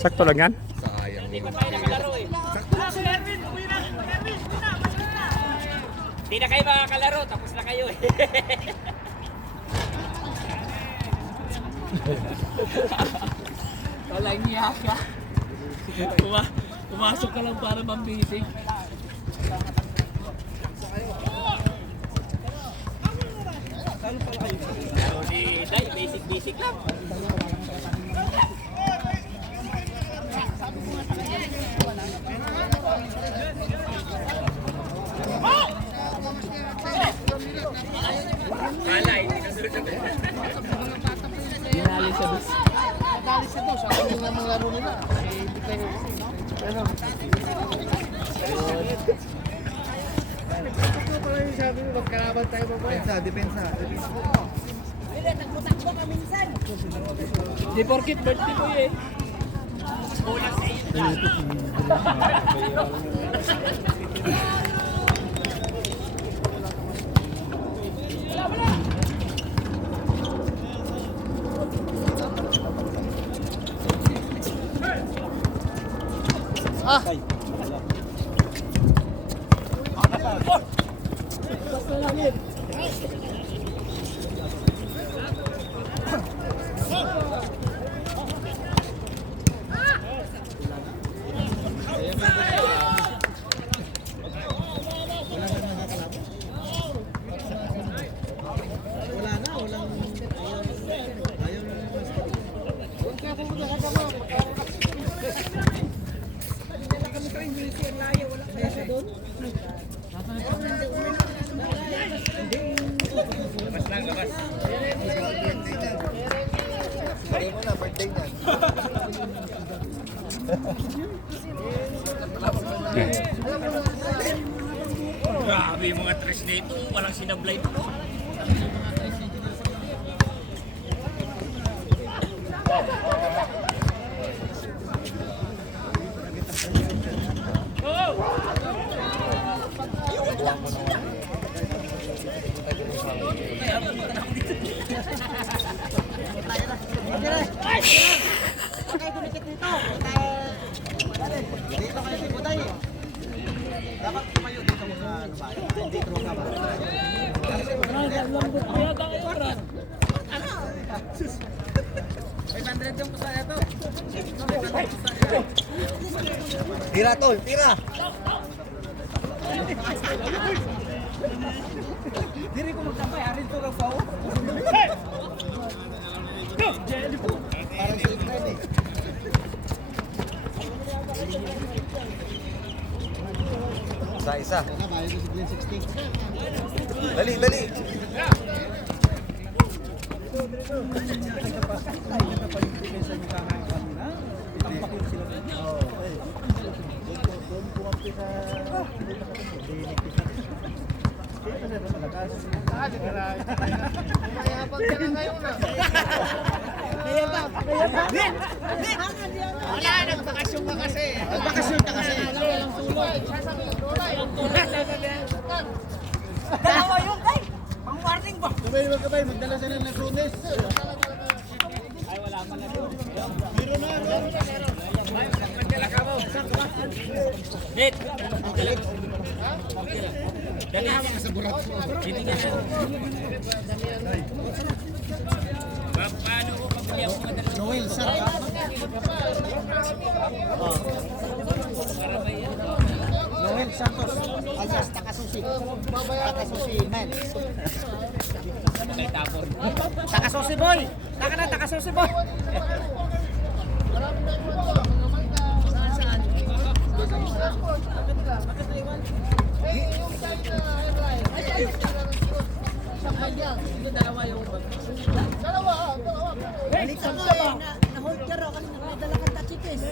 Sakto lang yan? Sayang. Hindi pa tayo nakalaro eh. Hindi na kayo makakalaro, tapos na kayo eh. Walang niya ka. Pumasok ka lang para mambisig. Laro ni Day, basic lang. Wala, hindi ka sunod. Dinali sa bus. Nadali siya daw, sabi nyo nga mga laro nila. Eh, hindi kayo. Pero, ito pala yung sabi mo, magkalaban tayo mamaya. Depensa. Di porkit birthday ko eh. Kulang sa iyo. Labas lang, labas. Sabi mo na, birthday niyan. Grabe yung mga tres nito, walang sinablay to. Kayo dumikit dito. Dito kayo si Buday. Dapat tumayo dito mga babae. Dito mga babae. Lambot kaya tayo, Brad. 500 yung pasaya to. Tira, tol, tira. Diri ko magtapay, harin to raw pao. Parang si Fred eh. Isa. Bayad si Glenn 60. Dali, dali. Wala, nagbakasyon ka kasi. Nagbakasyon ka kasi. Dalawa yun, tay. Pang-warning ba? Kabay, magdala sila ng Lunes. Ay, wala pa na doon. Meron na. Magdala ka mo. Net. Dali. Dito ka na. Paano ko pabili ako ng dalawa? Noel, sarap. Noel Santos, alias Takasusi. Takasusi man. May tapon. Takasusi boy! Taka na, Takasusi boy! Balik ka nga eh, na-hold ka raw kasi nakadala kang tachipis.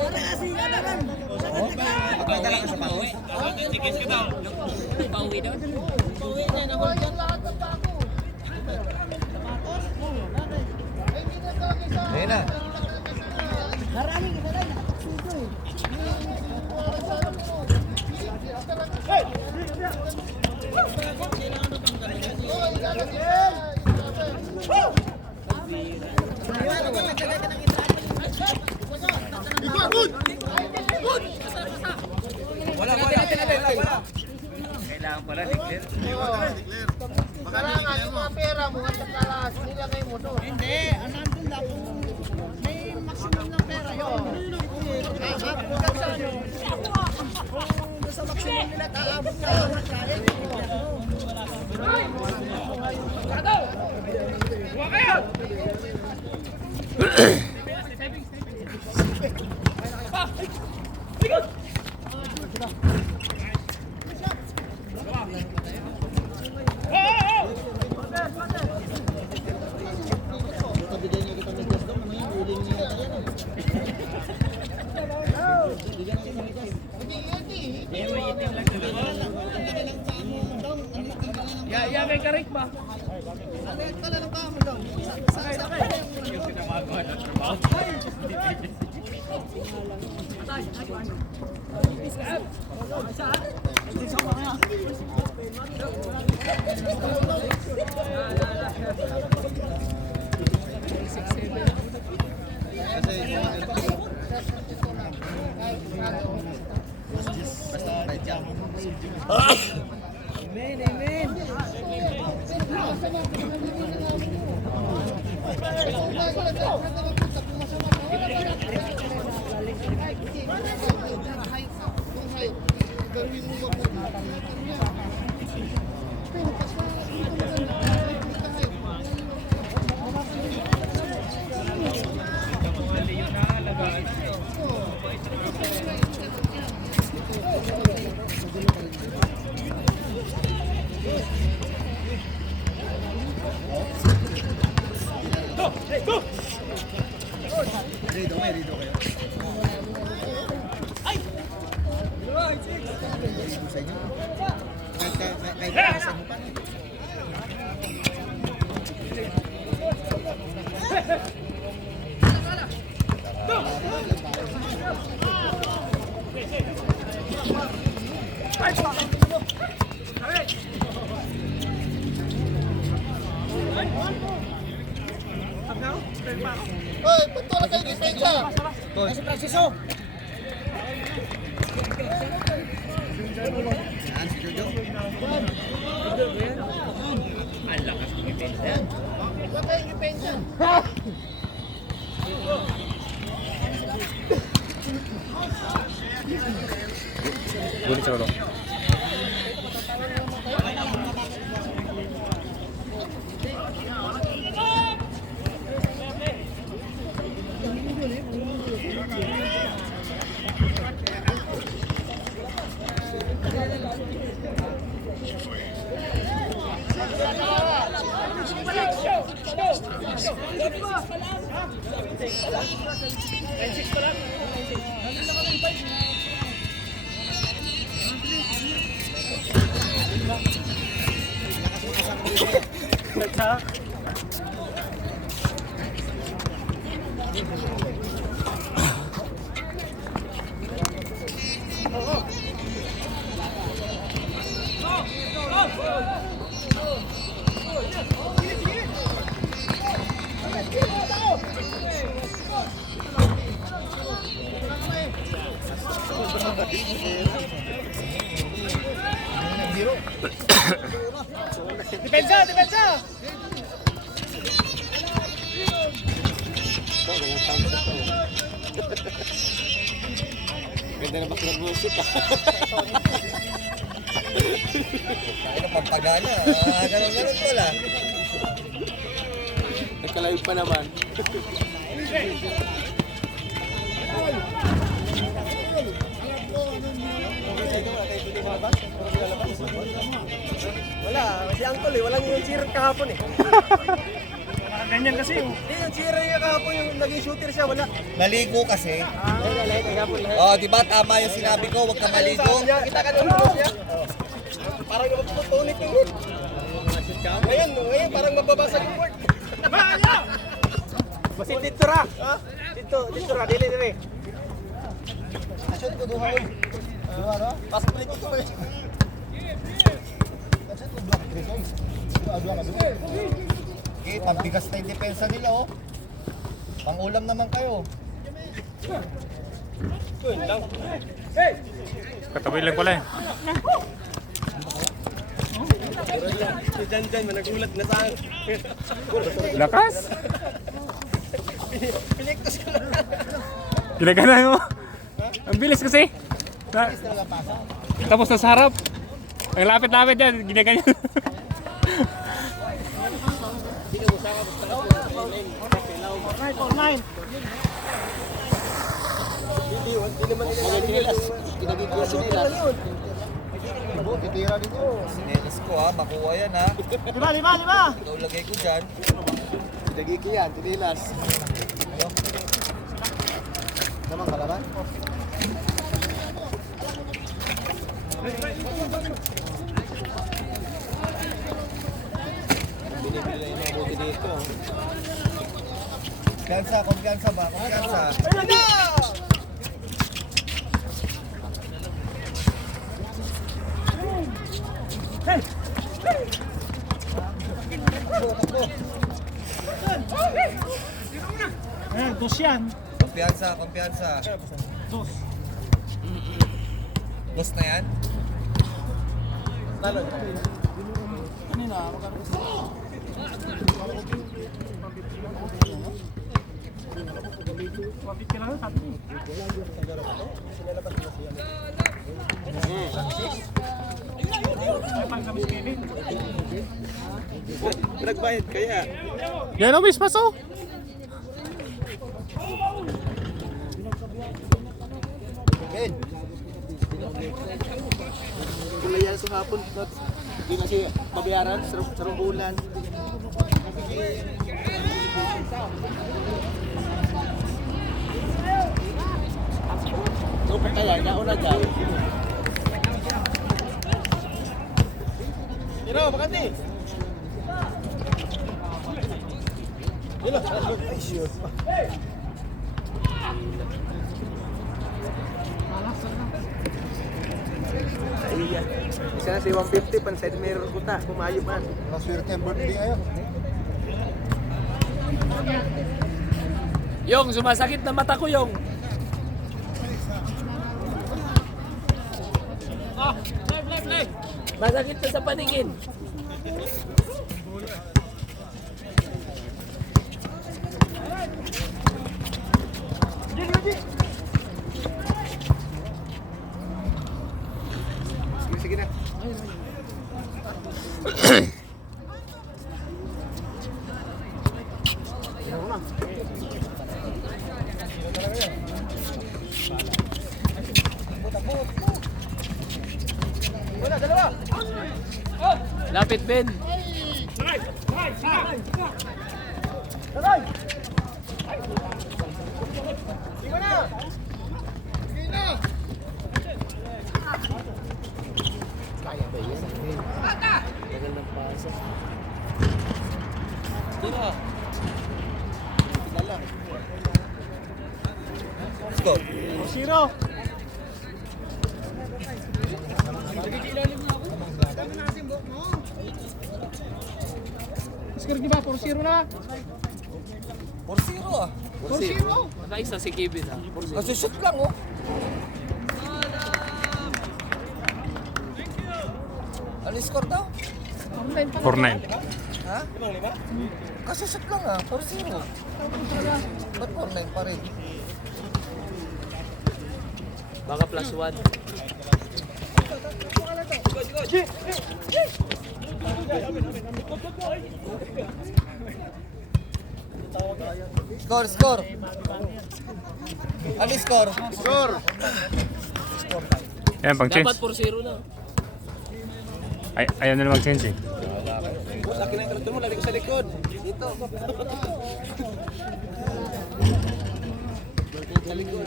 Wala kasi ano ron. Pauwi ka sa pauwi. Tikis ka daw. Pauwi daw. Pauwi na, na-hold ka. Ayun na. Maraming isa tayo, nakapagsudo eh. Wala. Kailangan pala declare. Kailangan yung mga pera mo at saka nilagay mo doon. Hindi, nandun lang kung may maximum ng pera yun. Kung sa maximum nila, kaabot ka lang ng kain. Bigyan niyo kita medyas doon, ano yung uling niya. Bigyan niyo kita medyas. Ya, may karik ba? Ano yung tala ng kamo doon? Amen, amen. Rido kayo. Sa inyo? Kahit nasa mo pa. Hoy, patuloy kayo dispensa. Si Francisco. Yan, si Jojo. Huwag kayong dispensa. Gulit sa ulo. Depensa, depensa. Ganda na bakla music ah. Ano pampagana? Ganun pala. Nagka-live pa naman. Wala, si Uncle eh, walang yung cheer kahapon eh. Ganyan kasi yung... Hindi, yung cheer niya kahapon, yung naging shooter siya, wala. Maligo kasi. Lahat, kahapon lahat. Oh, di ba tama yung sinabi ko, huwag ka maligo. Kita ka doon siya. Parang napupunit yung wood. Ngayon, parang mababasag yung wood. Basta dito ra. Dito ra, dili. Asyon ko duha oy. Duha ra? Pasok play ko to eh. Asyon ko duha ka guys. Duha ka duha. Okay, pambigas na yung depensa nila oh. Pangulam naman kayo. Yun lang. Katabi lang pala eh. Si Jan, managulat na sa akin. Lakas! Piniktos ko na. Ginaganan mo. Ang bilis kasi. Na, tapos na sa harap. Ang lapit-lapit yan. Ginaganyan. Mga chinelas. Ginagigil chinelas. Ibo, titira dito. Sinelas ko ha, makuha yan ha. Lima. Ikaw lagay ko dyan. Ginagigil yan, chinelas. Naman kalaban? Binibili na yung mga buti dito. Kumpiyansa ba? Kumpiyansa. Dos yan. Kumpiyansa. Dos na yan? Nagbayad kaya. Yan o, Miss Paso. Ben. Kumayan sa hapon. Hindi kasi babayaran sa bulan. So, kaya, nauna dyan. Dino, bakante. Dino, ay shoot. Iya. Isa na si 150 pan side mirror ko ta, kumayo man. Maswerte ang birthday ngayon. Yung, sumasakit na mata ko, Yung. Masakit na sa paningin. Sige na. Wala, dalawa. Lapit, Ben. Sige na. Kaya ba yan? Tagal ng pasa. Dino. Pinala. Score. 0. Skor di ba? 4-0 na. 4-0 ah. 4-0. Nakaisa si Kevin, ha? Kasi shoot lang oh. Ano yung score daw? 4-9. Ha? Kasi shoot lang ah, 4-0. Ba't 4-9 pa rin? Baka +1. Score. Ano yung score? Yan, pang change. Dapat 4-0 na. Ay, ayaw na mag-change eh. Laki na yung karton mo, lali ko sa likod. Dito. Sa likod.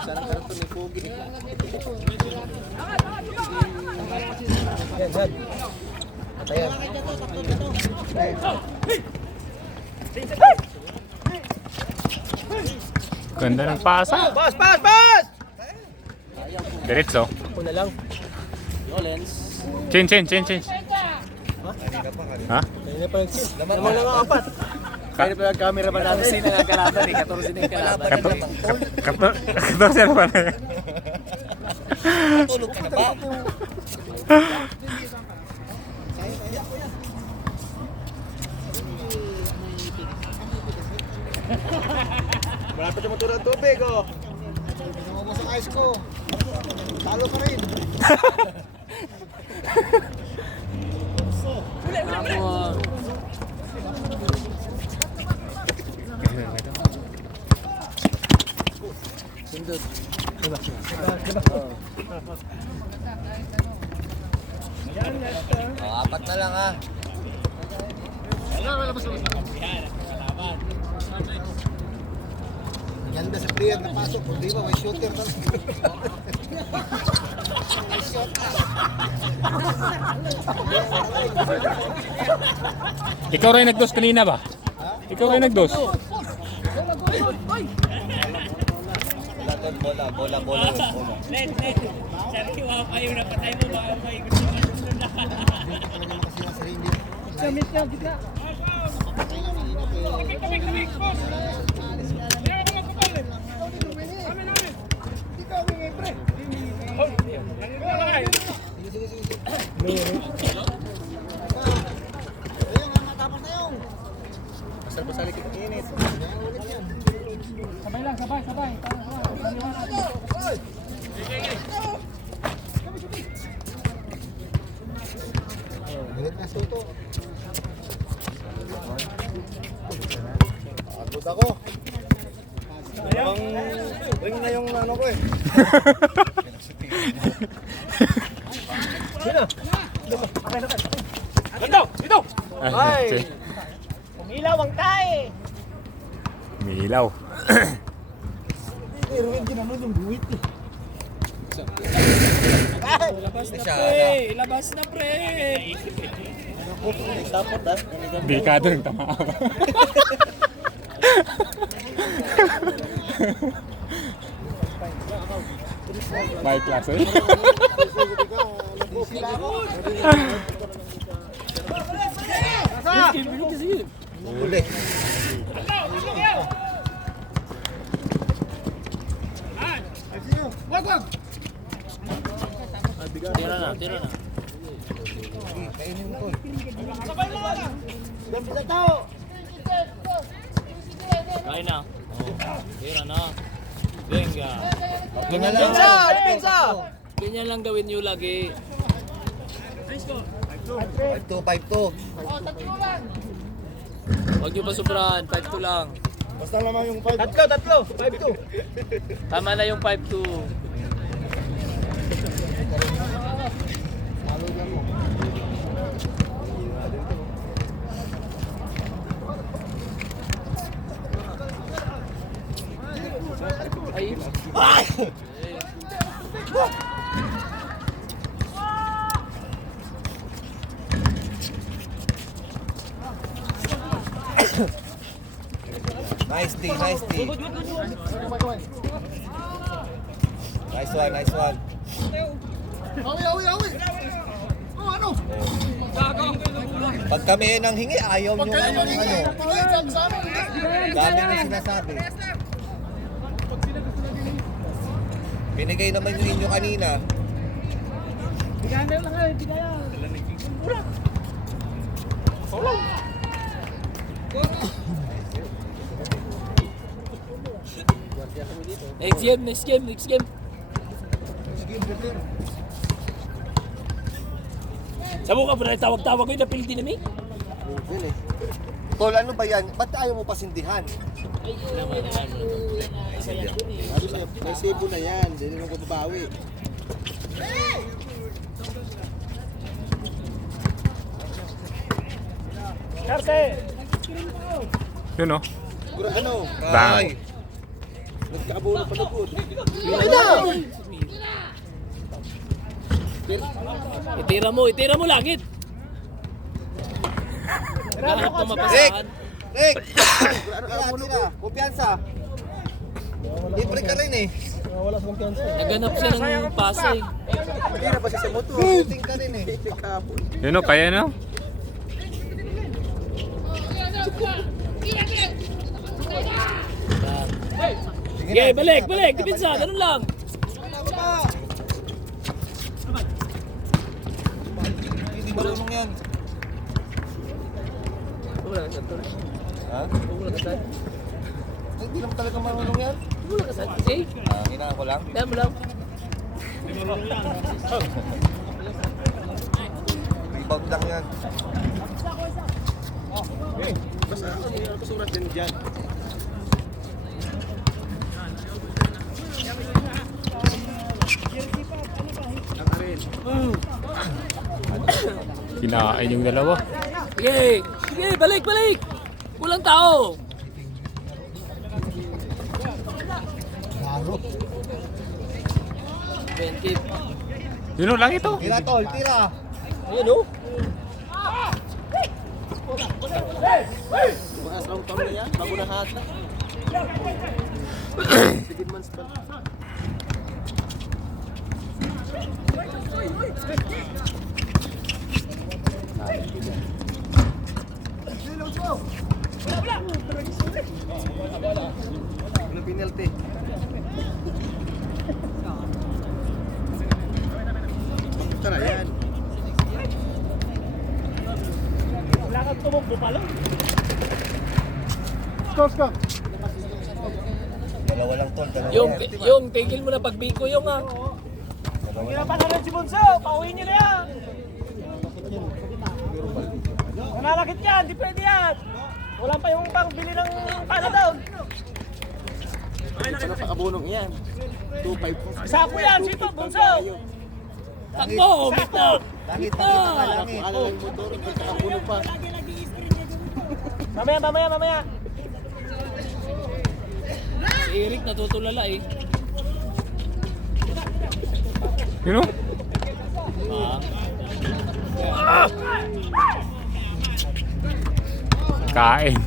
Sarang karton ni Pogi. Yan, Jad. Patayan. Ganda ng pasa. Pass! Diretso. Ako na lang. Change. Ha? Kanina pa nag-sis. Lamang lang ang 4. Kaya pala camera ba natin? 14 na ang kalaban eh. 14 na yung kalaban. 14 na ba na yan? Tulog ka na ba? Malapit yung motor ang tubig, oh. Lumabas ang ice ko. Talo ka rin. Ako. Sundot. Oh, apat na lang ha. Ganda sa player na pasok. Kung di ba, may shooter na. Ikaw rin nagdos kanina ba? Ikaw rin nagdos? Bola. Asal pa salik yung init. Sabay lang, sabay. Galit na suto. Agod ako. Ang ring na yung ano ko eh. Sino? Ay! Umilaw ang tae! Umiilaw. Ruin din naman yung buwit eh. Labas na pre! Sapot ha? Delikado ng tama. May klase. Uli. Tira na. Kainin mo to. Kain na. Tira na. Venga. Ganyan lang. Ganyan lang gawin nyo lagi. 5-2. Huwag nyo pa sobrahan. 5-2 lang. Basta naman yung 5. Tatlo! 5-2. Tama na yung 5-2. Ay. Nice D. Nice one. Awi. Oh, ano? Pag kami nang hingi, ayaw nyo ano. Dami nang sinasabi. Binigay naman yung inyo kanina. Next game. Sabo ka ba tawag-tawag ko yung napiliti na mi? Tol, ano ba yan? Ba't ayaw mo pasindihan? May sibo na yan. Hindi naman ko babawi. Yun o. Ano? Bang. Nagkaabuno pa lagod. Itira mo langit. Naghahanap ng mapasahan. Rick! Tira. Kumpiyansa. Libre ka rin eh. Wala sa kumpiyansa. Naghanap siya ng pasa eh. Hindi na ba siya sa motor? Shooting ka rin eh. Kahapon. Yun o, kaya na. Sige, balik, balik. Dipinsa, ganun lang. Hindi marunong yan. Ha? Hindi naman talaga marunong yan. Wala ka sa sige. Hinaan ko lang. Dahil mo lang. Rebound lang yan. Surat din dyan. Kinain yung dalawa. Sige, sige, balik, balik. Kulang tao. Laro. 20. Yun o lang ito. Tira tol, tira. Ayun o. Bukas lang taon na yan, bago na hata. Sige man sa Ano penalty? Tara yan. Dalawa lang tol, dalawa. Yung tigil mo na pagbiko yung ah. Hirapan na rin si Bunso, pauwiin niyo na yan. Nanalakit yan, di pwede yan. Wala pa yung pangbili ng pala doon. Ito na pakabunong yan. 2.5. Sako yan, sito, Bunso. Takbo, bita. Langit, Bita. langit. Alam yung motor, kakabunong pa. Mamaya. Si Eric natutulala eh. Yun o. Kain.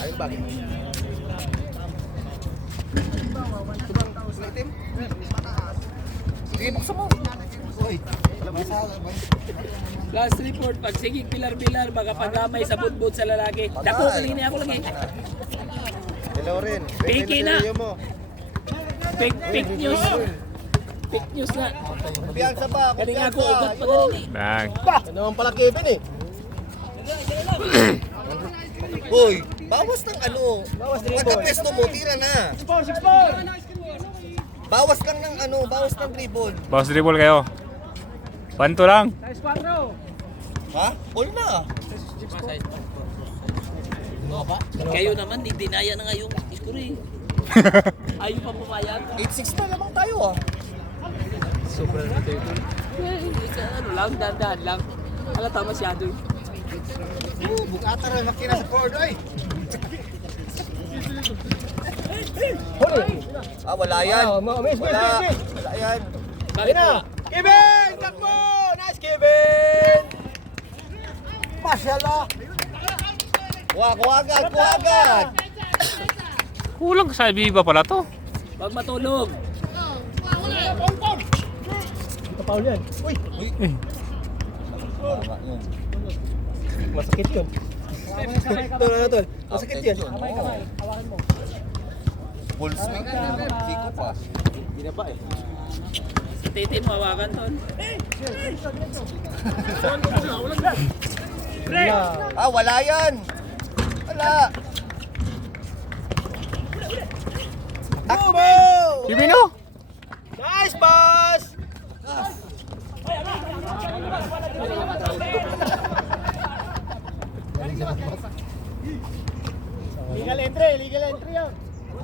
Ayun ba? Sige, buksan mo. Uy, Last report, pag sige pilar-pilar, baka pagamay sa budbud sa lalaki. Dako, kanina ako lang eh. Hello rin. Peke na. Mo. Fake news. Fake news na. Kumpiyansa ba? Kanina ako, Kumpiyansa. ugat pa ganun eh. Bang. Ano naman pala Kevin eh. Uy, bawas ng ano. Bawas dribble. Pagka-pesto mo, tira na. 6-4. Bawas lang ng ano, bawas ng dribble. Boss dribble kayo. Panto lang. Ha? All na. Kayo naman, di dinaya na nga yung score eh. Ayaw pa pumayag. 8-6 na lamang tayo ah. Sobrang natin ito. Hindi ka, ano lang, dahan-dahan lang. Halata masyado eh. Bukata rin, makina sa forward, oy. Ah, wala yan. Wala. Wala yan. Bakit na? Kevin! Takbo! Nice Kevin! Masyala. Kuha agad, kuha agad. Kulang sa Viva pala to. Huwag matulog. Ito Paul yan. Uy! Tama yun. Masakit yun. Tol. Masakit yun. Full swing. Siko pa. Hindi na ba eh. Si Titi mo hawakan ton. Ah, wala yan. Wala. Takbo! Kibino! Nice pass! Legal entry yan.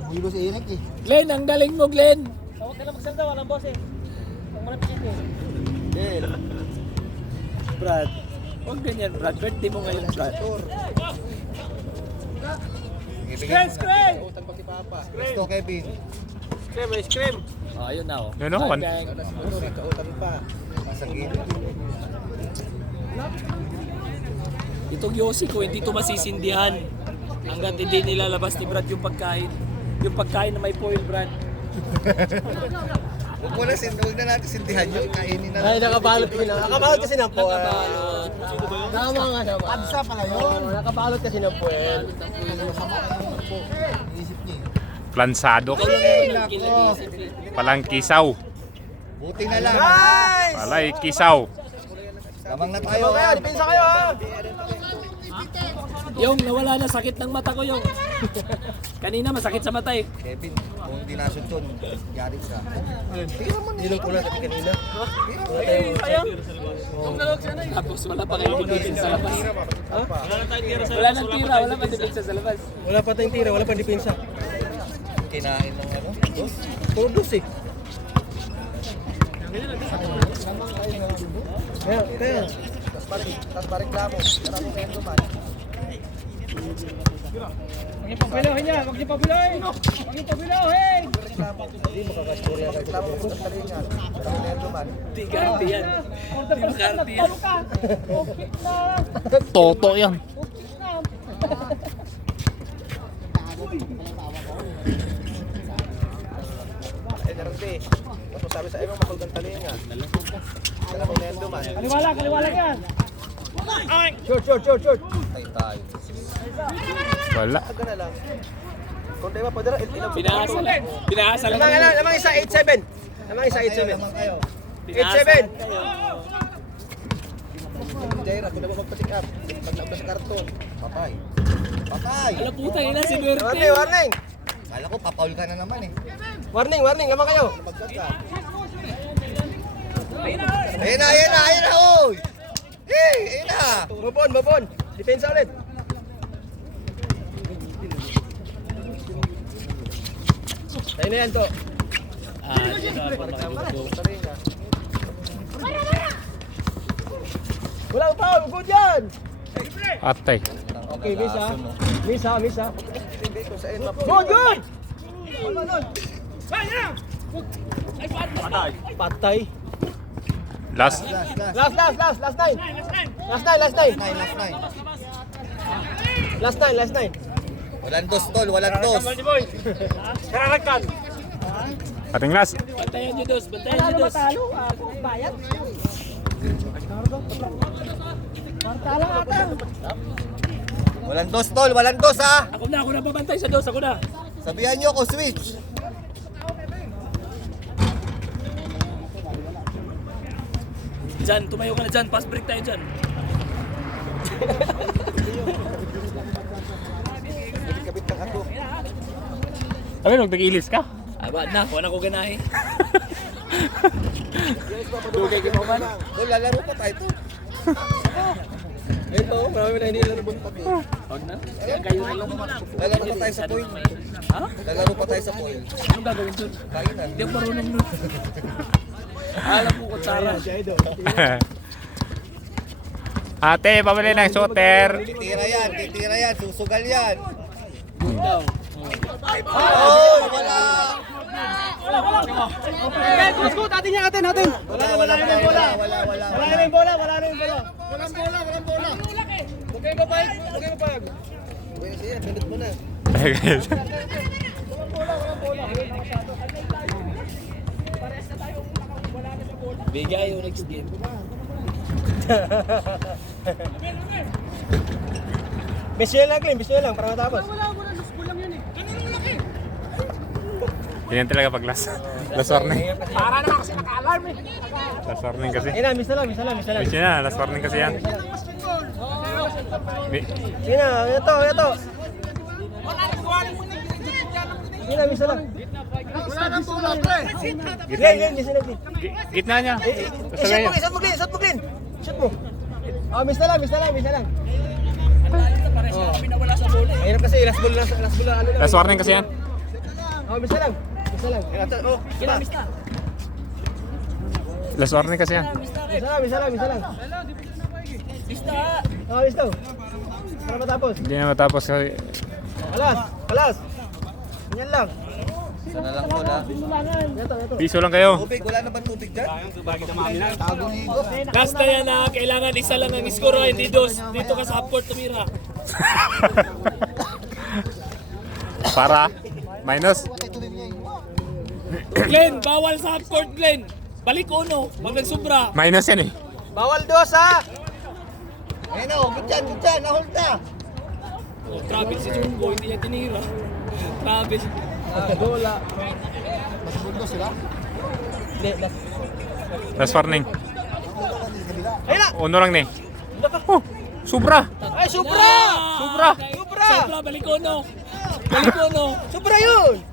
Bulo si Eric eh. Glenn, ang galing mo Glenn. Huwag ka na magsalda, walang boss eh. Huwag mo na pikitin. Brad. Huwag ganyan Brad, birthday mo ngayon Brad. Screen! Gusto Kevin. Scream! Oh, ayun na oh. Yun o, one. Bang. Kautan pa. Nasa gilid. Itong Yossi ko, hindi ito masisindihan. Hanggat hindi nilalabas ni Brad yung pagkain. Yung pagkain na may foil, Brad. Huwag na natin sindihan yun. Kainin na Ay, nakabalot yun. Nakabalot kasi ng puwel. Nakabalot. Tama nga naman. Absa pala yun. Nakabalot kasi ng puwel. Isip niya. Plansado. Ikaw lang yung kinaisip eh. Palang kisaw. Buti na lang. Nice! Palay kisaw. Lamang na tayo. Ayaw kaya, depensa kayo ha. Yung nawala na sakit ng mata ko yung. Kanina masakit sa mata eh. Kevin, kung hindi nasod yun, yari ka. Nilong ko lang natin kanina. Tapos wala pa kayo depensa sa labas. Wala nang tira, wala pa depensa sa labas. Wala pa tayong tira, wala pa depensa. Kinain ng ano? Dos? Puro dos eh. Kaya. Tas paring damo. Maraming kayo duman. Huwag niyo pabilahin niya, huwag niyo pabilahin! Huwag niyo pabilahin! Hindi makakastorya kayo. Reklamo po sa talingan. Maraming kayo duman. Di ganti yan. Di makarti yan. Toto yan. Eh, narante. Tapos sabi sa iyo, makulgang talingan. Maraming kayo duman. Kaliwala yan! Short! Tayo. Wala. Aga na lang. Kung di ba, padara, ilang Pinahasa lang. Pinahasa lang. Lamang isa, 8-7. Lamang isa, 8-7. Lamang kayo. 8-7. Jaira, kung na ba magpatik up? Pag naubos karton. Papay. Ala puta ina si Duerte. Warning! Kala ko, papaul ka na naman eh. Warning! Lamang kayo! Ayun na, oy! Hey, ayun na! Mabon! Depensa ulit! Tayo na yan to. Dito ako makigusto. Walang foul! Good yan! Atay. Okay, miss ha. Good! Patay. Last. Last nine. Last nine. Walang dos, tol, walang dos. Ating last. Bantayan niyo dos. Bantayan niyo dos. Walang dos, tol, walang dos ha! Ako na babantay sa dos. Ako na. Sabihan nyo ako, switch. Jan, tumayo ka na dyan. Pass break tayo dyan. Kabit ng ato. Sabi, huwag nag-ilis ka. Aba na. Kuha na ko ganahe. Dugay ka pa man. Tol, lalaro pa tayo to. Ayun to, marami na hindi lalabon pa. Huwag na. Kaya kayo na lang. Lalaro pa tayo sa point. Ha? Lalaro pa tayo sa point. Anong gagawin dun? Kainan. Hindi ako marunong nun. Alam ko kutsara. Ate, pabili ng shooter. Titira yan, susugal yan. Ikaw. Oh, wala. Good, atin natin. Wala na yung bola. Wala na yung bola. Huwag kayo papayag. Pwede siya, pinit mo na. Bigay yung next game. Miss nyo lang para matapos. Yan talaga pag last. Last warning. Para naman kasi naka-alarm eh. Last warning kasi. Ayun na, miss na lang. Wish na, last warning kasi yan. Sige na, ito. Sige na, miss na lang. Wala nang bola, pre. Glenn, miss na lang. Gitna niya. Shoot mo, Glenn. Shoot mo. Oh, miss na lang. Pinawala sa bola. Ayun kasi, last ball ano lang. Last warning kasi yan. Oh, miss na lang. Oh, Ginamit na. Last warning kasi yan. Miss na lang. Bista. Oh, miss daw. Para matapos. Hindi na matapos kasi. Kalas. Ganyan lang. Isa na lang po na. Piso lang kayo. Tubig, wala na bang tubig dyan? Basta yan na kailangan isa lang ang score, hindi dos. Dito ka sa half court tumira. Para minus. Glenn, bawal sa half court, Glenn. Balik uno, wag nagsobra. Minus yan eh. Bawal dos ha! Ayun o, gudyan, na-hold na. Oh, travel si Jumbo, hindi niya tinira. Travel. Last warning. Ayun na! Uno lang ni. Oh, sobra. Ay, sobra! Sobra. Sobra, balik uno. Balik uno. Sobra yun!